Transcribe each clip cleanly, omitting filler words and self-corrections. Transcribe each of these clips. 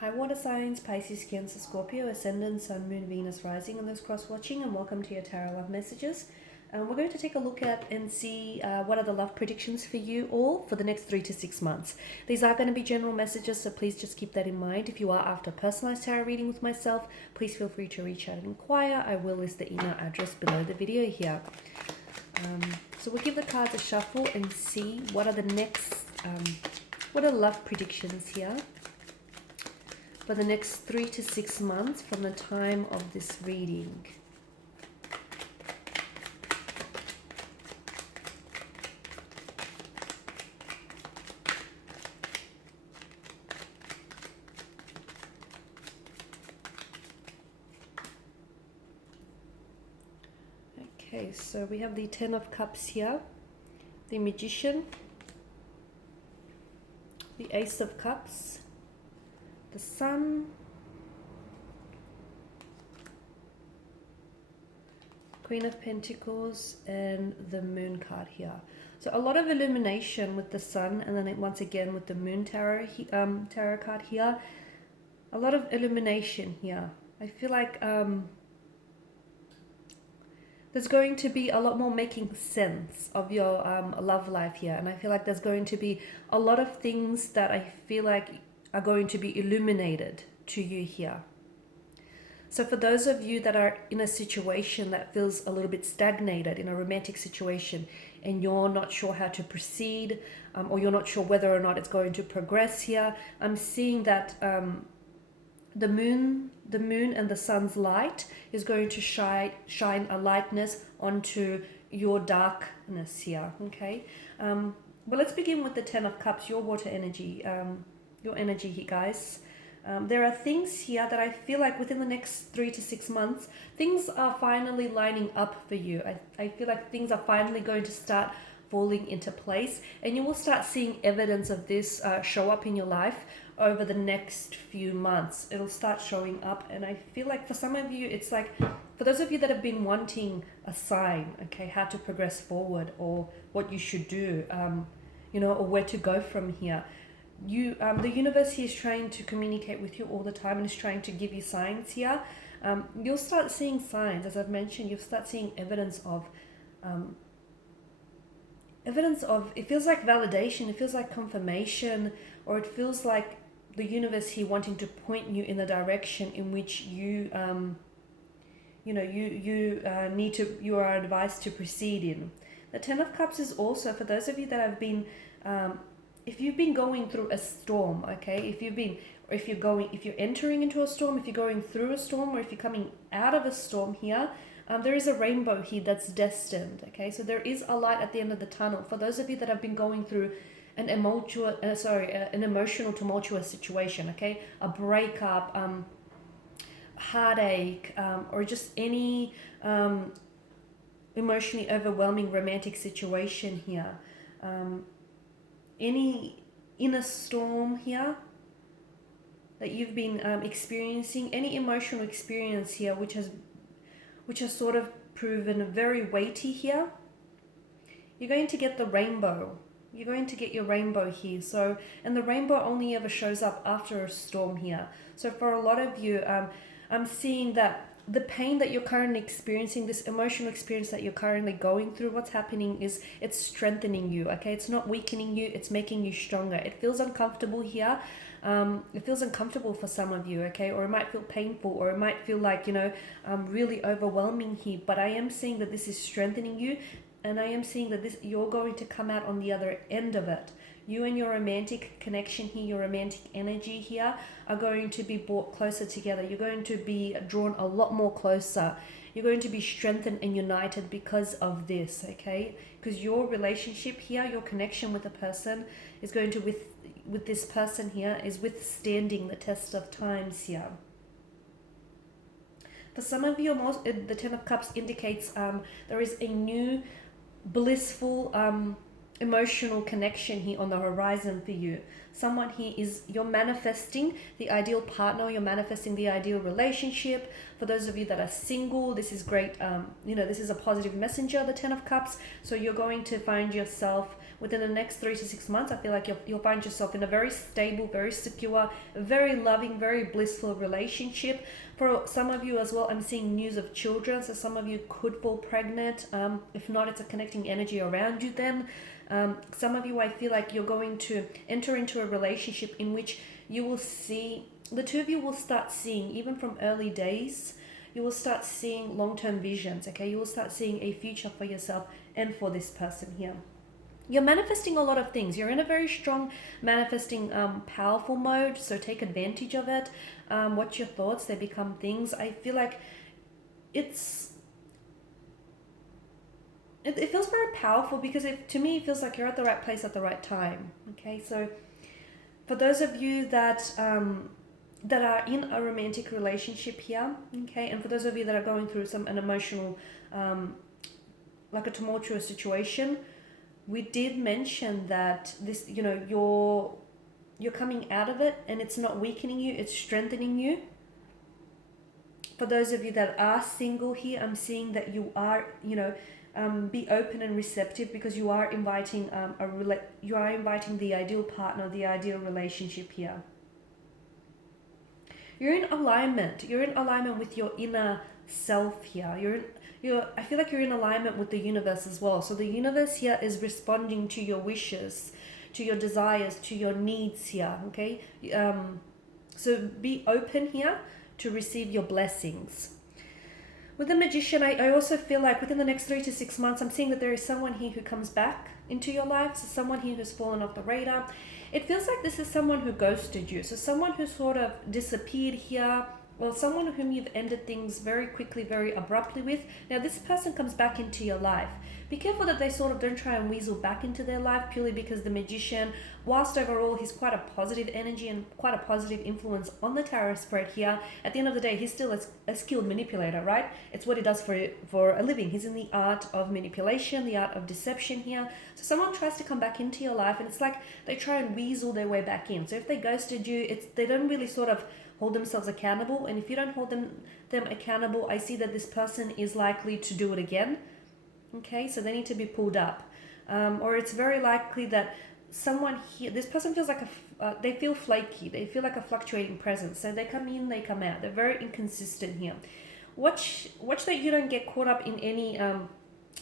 Hi water signs, Pisces, Cancer, Scorpio, Ascendant, Sun, Moon, Venus, Rising, and those cross-watching, and welcome to your Tarot Love Messages. We're going to take a look at and see what are the love predictions for you all for the next 3 to 6 months. These are going to be general messages, so please just keep that in mind. If you are after a personalized tarot reading with myself, please feel free to reach out and inquire. I will list the email address below the video here. So we'll give the cards a shuffle and see what are the next, what are love predictions here for the next 3 to 6 months from the time of this reading. Okay, so we have the Ten of Cups here, the Magician, the Ace of Cups, the Sun, Queen of Pentacles, and the Moon card here. So a lot of illumination with the Sun, and then once again with the Moon tarot card here. A lot of illumination here. I feel like there's going to be a lot more making sense of your love life here, and I feel like there's going to be a lot of things that I feel like are going to be illuminated to you here. So for those of you that are in a situation that feels a little bit stagnated, in a romantic situation, and you're not sure how to proceed, or you're not sure whether or not it's going to progress here, I'm seeing that the moon and the sun's light is going to shine a lightness onto your darkness here. Okay, well, let's begin with the Ten of Cups, your water energy, your energy here, guys. There are things here that I feel like within the next 3 to 6 months, things are finally lining up for you. I feel like things are finally going to start falling into place, and you will start seeing evidence of this show up in your life over the next few months. It'll start showing up, and I feel like for some of you, it's like, for those of you that have been wanting a sign, okay, how to progress forward, or what you should do, you know, or where to go from here. The universe here is trying to communicate with you all the time and is trying to give you signs here. You'll start seeing signs, as I've mentioned. You'll start seeing evidence of, it feels like validation, it feels like confirmation, or it feels like the universe here wanting to point you in the direction in which you, you know, you are advised to proceed in. The Ten of Cups is also for those of you that have been, if you've been going through a storm, okay, if you're entering into a storm, if you're going through a storm, or if you're coming out of a storm here, there is a rainbow here that's destined, okay? So there is a light at the end of the tunnel. For those of you that have been going through an emotional tumultuous situation, okay? A breakup, heartache, or just any emotionally overwhelming romantic situation here. Any inner storm here that you've been experiencing, any emotional experience here which has sort of proven very weighty here, you're going to get the rainbow. You're going to get your rainbow here. So, and the rainbow only ever shows up after a storm here. So for a lot of you, I'm seeing that the pain that you're currently experiencing, this emotional experience that you're currently going through, what's happening is it's strengthening you, okay? It's not weakening you, it's making you stronger. It feels uncomfortable here. It feels uncomfortable for some of you, okay? Or it might feel painful, or it might feel like, you know, really overwhelming here. But I am seeing that this is strengthening you, and I am seeing that you're going to come out on the other end of it. You and your romantic connection here, your romantic energy here, are going to be brought closer together. You're going to be drawn a lot more closer. You're going to be strengthened and united because of this, okay? Because your relationship here, your connection with a person is going to, with this person here, is withstanding the test of times here. For some of you, the Ten of Cups indicates there is a new blissful emotional connection here on the horizon for you. Someone here you're manifesting the ideal partner, you're manifesting the ideal relationship. For those of you that are single, this is great. This is a positive messenger, the 10 of Cups. So you're going to find yourself within the next 3 to 6 months. I feel like you'll find yourself in a very stable, very secure, very loving, very blissful relationship. For some of you as well, I'm seeing news of children. So some of you could fall pregnant. If not, it's a connecting energy around you then. Some of you, I feel like you're going to enter into a relationship in which you will see, the two of you will start seeing, even from early days, you will start seeing long-term visions, okay? You will start seeing a future for yourself and for this person here. You're manifesting a lot of things. You're in a very strong manifesting powerful mode, so take advantage of it. Watch your thoughts, they become things. I feel like it feels very powerful because to me it feels like you're at the right place at the right time, okay? So for those of you that are in a romantic relationship here, okay, and for those of you that are going through an emotional, like a tumultuous situation, we did mention that this, you're coming out of it and it's not weakening you, it's strengthening you. For those of you that are single here, I'm seeing that you are, be open and receptive because you are inviting the ideal partner, the ideal relationship here. You're in alignment. You're in alignment with your inner self here. I feel like you're in alignment with the universe as well. So the universe here is responding to your wishes, to your desires, to your needs here, okay? So be open here to receive your blessings. With the Magician, I also feel like within the next 3 to 6 months, I'm seeing that there is someone here who comes back into your life. So someone here who's fallen off the radar. It feels like this is someone who ghosted you. So someone who sort of disappeared here, or someone whom you've ended things very quickly, very abruptly with. Now this person comes back into your life. Be careful that they sort of don't try and weasel back into their life purely because the Magician, whilst overall he's quite a positive energy and quite a positive influence on the tarot spread here, at the end of the day, he's still a skilled manipulator, right? It's what he does for a living. He's in the art of manipulation, the art of deception here. So someone tries to come back into your life and it's like they try and weasel their way back in. So if they ghosted you, they don't really sort of hold themselves accountable. And if you don't hold them accountable, I see that this person is likely to do it again. Okay, so they need to be pulled up. Or it's very likely that someone here, this person feels like they feel flaky. They feel like a fluctuating presence. So they come in, they come out. They're very inconsistent here. Watch that you don't get caught up in any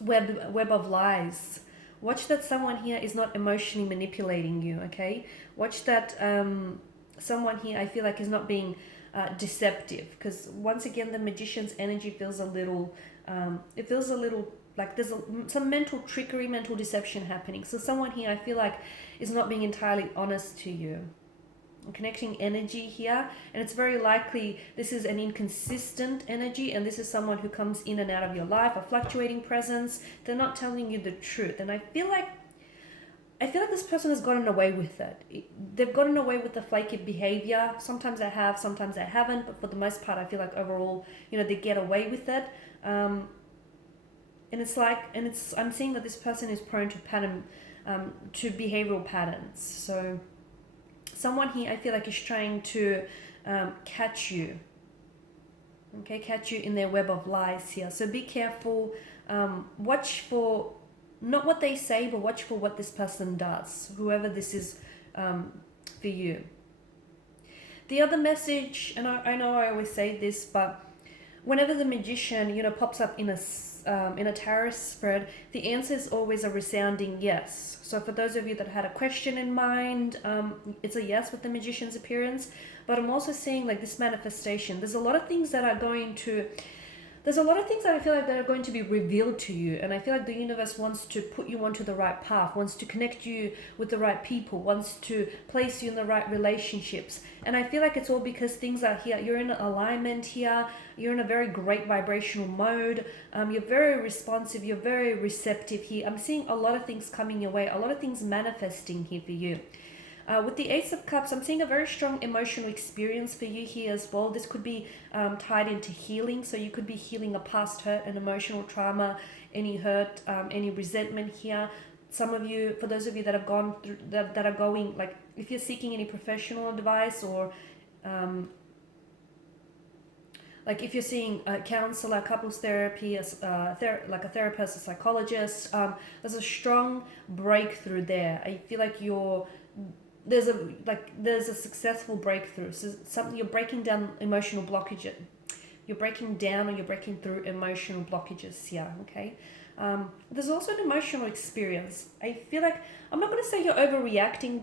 web of lies. Watch that someone here is not emotionally manipulating you, okay? Watch that someone here, I feel like, is not being deceptive. Because once again, the Magician's energy feels a little, like there's some mental trickery, mental deception happening. So someone here, I feel like, is not being entirely honest to you. I'm connecting energy here, and it's very likely this is an inconsistent energy, and this is someone who comes in and out of your life, a fluctuating presence. They're not telling you the truth, and I feel like this person has gotten away with it. They've gotten away with the flaky behavior. Sometimes they have, sometimes they haven't, but for the most part, I feel like overall, they get away with it. I'm seeing that this person is prone to behavioral patterns. So someone here, I feel like, is trying to catch you. Okay, catch you in their web of lies here. So be careful. Watch for not what they say, but watch for what this person does, whoever this is for you. The other message, and I know I always say this, but whenever the Magician, pops up in a tarot spread, the answer is always a resounding yes. So for those of you that had a question in mind, it's a yes with the Magician's appearance. But I'm also seeing like this manifestation. There's a lot of things that I feel like that are going to be revealed to you, and I feel like the universe wants to put you onto the right path, wants to connect you with the right people, wants to place you in the right relationships. And I feel like it's all because things are here. You're in alignment here. You're in a very great vibrational mode. You're very responsive. You're very receptive here. I'm seeing a lot of things coming your way, a lot of things manifesting here for you. With the Ace of Cups, I'm seeing a very strong emotional experience for you here as well. This could be tied into healing. So you could be healing a past hurt, an emotional trauma, any hurt, any resentment here. Some of you, for those of you that have gone through, that are going, like if you're seeking any professional advice or like if you're seeing a counselor, couples therapy, like a therapist, a psychologist, there's a strong breakthrough there. I feel like there's a successful breakthrough. So something, you're breaking down emotional blockages. You're breaking down, or you're breaking through emotional blockages here. Okay. There's also an emotional experience. I feel like, I'm not going to say you're overreacting.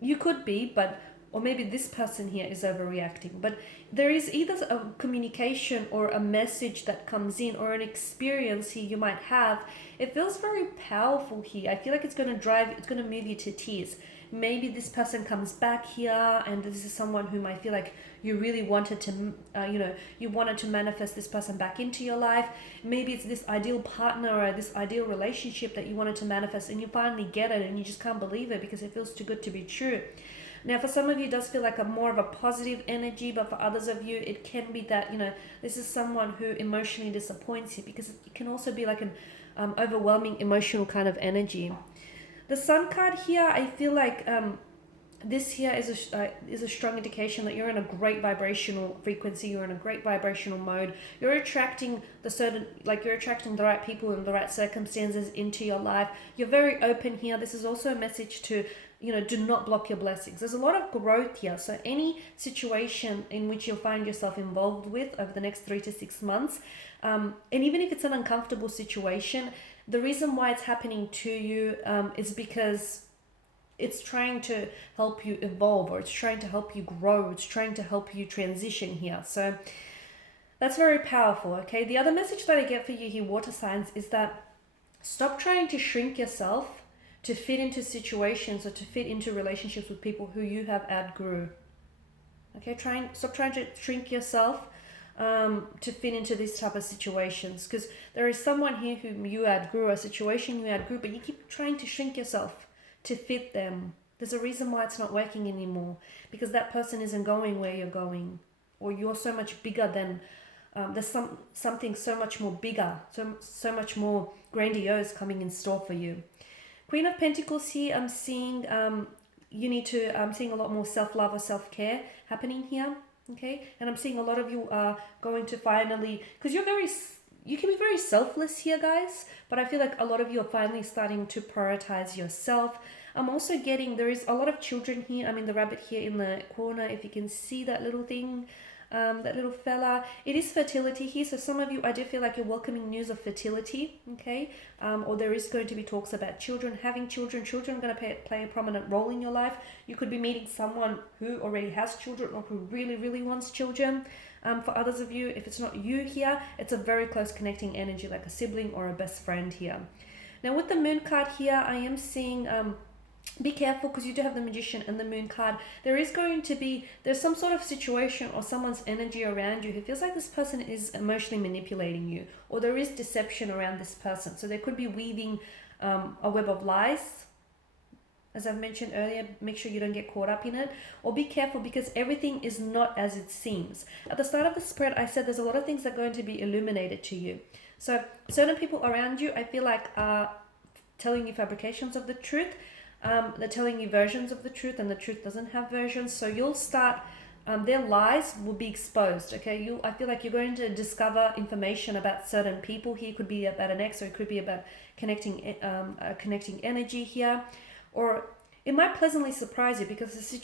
You could be, but, or maybe this person here is overreacting, but there is either a communication or a message that comes in, or an experience here you might have. It feels very powerful here. I feel like it's going to move you to tears. Maybe this person comes back here, and this is someone whom I feel like you really wanted to, you wanted to manifest this person back into your life. Maybe it's this ideal partner or this ideal relationship that you wanted to manifest, and you finally get it, and you just can't believe it because it feels too good to be true. Now, for some of you, it does feel like a more of a positive energy, but for others of you, it can be that, this is someone who emotionally disappoints you, because it can also be like an overwhelming emotional kind of energy. The Sun card here, I feel like this here is a strong indication that you're in a great vibrational frequency. You're in a great vibrational mode. You're attracting you're attracting the right people and the right circumstances into your life. You're very open here. This is also a message to, do not block your blessings. There's a lot of growth here. So any situation in which you'll find yourself involved with over the next 3 to 6 months, and even if it's an uncomfortable situation, the reason why it's happening to you is because it's trying to help you evolve, or it's trying to help you grow. It's trying to help you transition here. So that's very powerful, okay? The other message that I get for you here, water signs, is that stop trying to shrink yourself to fit into situations or to fit into relationships with people who you have outgrew. Okay, stop trying to shrink yourself to fit into these type of situations, because there is someone here whom you outgrew, a situation you outgrew, but you keep trying to shrink yourself to fit them. There's a reason why it's not working anymore, because that person isn't going where you're going, or you're so much bigger than, there's something so much more bigger, so much more grandiose coming in store for you. Queen of Pentacles here, I'm seeing I'm seeing a lot more self-love or self-care happening here. Okay, and I'm seeing a lot of you are going to finally, because you can be very selfless here, guys, but I feel like a lot of you are finally starting to prioritize yourself. I'm also getting, there is a lot of children here. I mean, the rabbit here in the corner, if you can see that little thing, that little fella, it is fertility here. So some of you, I do feel like you're welcoming news of fertility, okay? Or there is going to be talks about children, having children. Children are going to play a prominent role in your life. You could be meeting someone who already has children, or who really, really wants children. For others of you, if it's not you here, it's a very close connecting energy, like a sibling or a best friend here. Now with the Moon card here, I am seeing be careful, because you do have the Magician and the Moon card. There's some sort of situation or someone's energy around you who feels like this person is emotionally manipulating you, or there is deception around this person. So they could be weaving a web of lies. As I've mentioned earlier, make sure you don't get caught up in it, or be careful, because everything is not as it seems. At the start of the spread, I said there's a lot of things that are going to be illuminated to you. So certain people around you, I feel like, are telling you fabrications of the truth. They're telling you versions of the truth, and the truth doesn't have versions. So you'll start, their lies will be exposed, okay? I feel like you're going to discover information about certain people here. It could be about an ex, or it could be about connecting energy here. Or it might pleasantly surprise you, because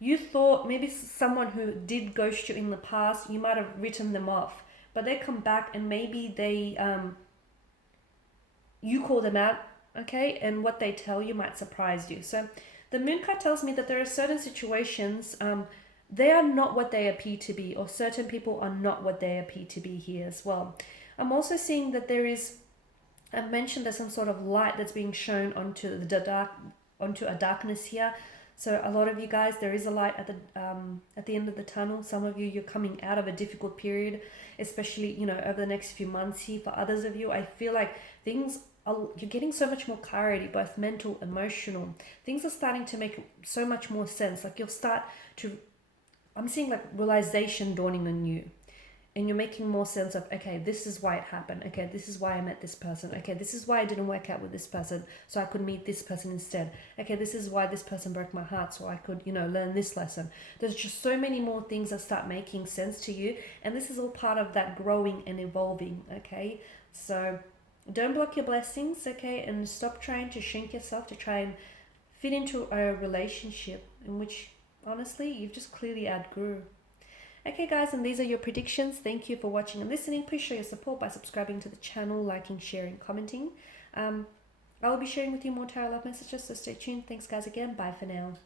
you thought maybe someone who did ghost you in the past, you might have written them off, but they come back, and maybe you call them out, okay, and what they tell you might surprise you. So the Moon card tells me that there are certain situations, they are not what they appear to be, or certain people are not what they appear to be here as well. I'm also seeing that I mentioned there's some sort of light that's being shown onto a darkness here. So a lot of you guys, there is a light at the end of the tunnel. Some of you, you're coming out of a difficult period, especially over the next few months here. For others of you, I feel like you're getting so much more clarity, both mental, emotional. Things are starting to make so much more sense. Like I'm seeing like realization dawning on you. and you're making more sense of, okay, this is why it happened. Okay, this is why I met this person. Okay, this is why I didn't work out with this person, so I could meet this person instead. Okay, this is why this person broke my heart, so I could, you know, learn this lesson. There's just so many more things that start making sense to you, and this is all part of that growing and evolving. Okay, so don't block your blessings, okay, and stop trying to shrink yourself to try and fit into a relationship in which, honestly, you've just clearly outgrew. Okay guys, and these are your predictions. Thank you for watching and listening. Please show your support by subscribing to the channel, liking, sharing, commenting. I will be sharing with you more tarot love messages, so stay tuned. Thanks guys again. Bye for now.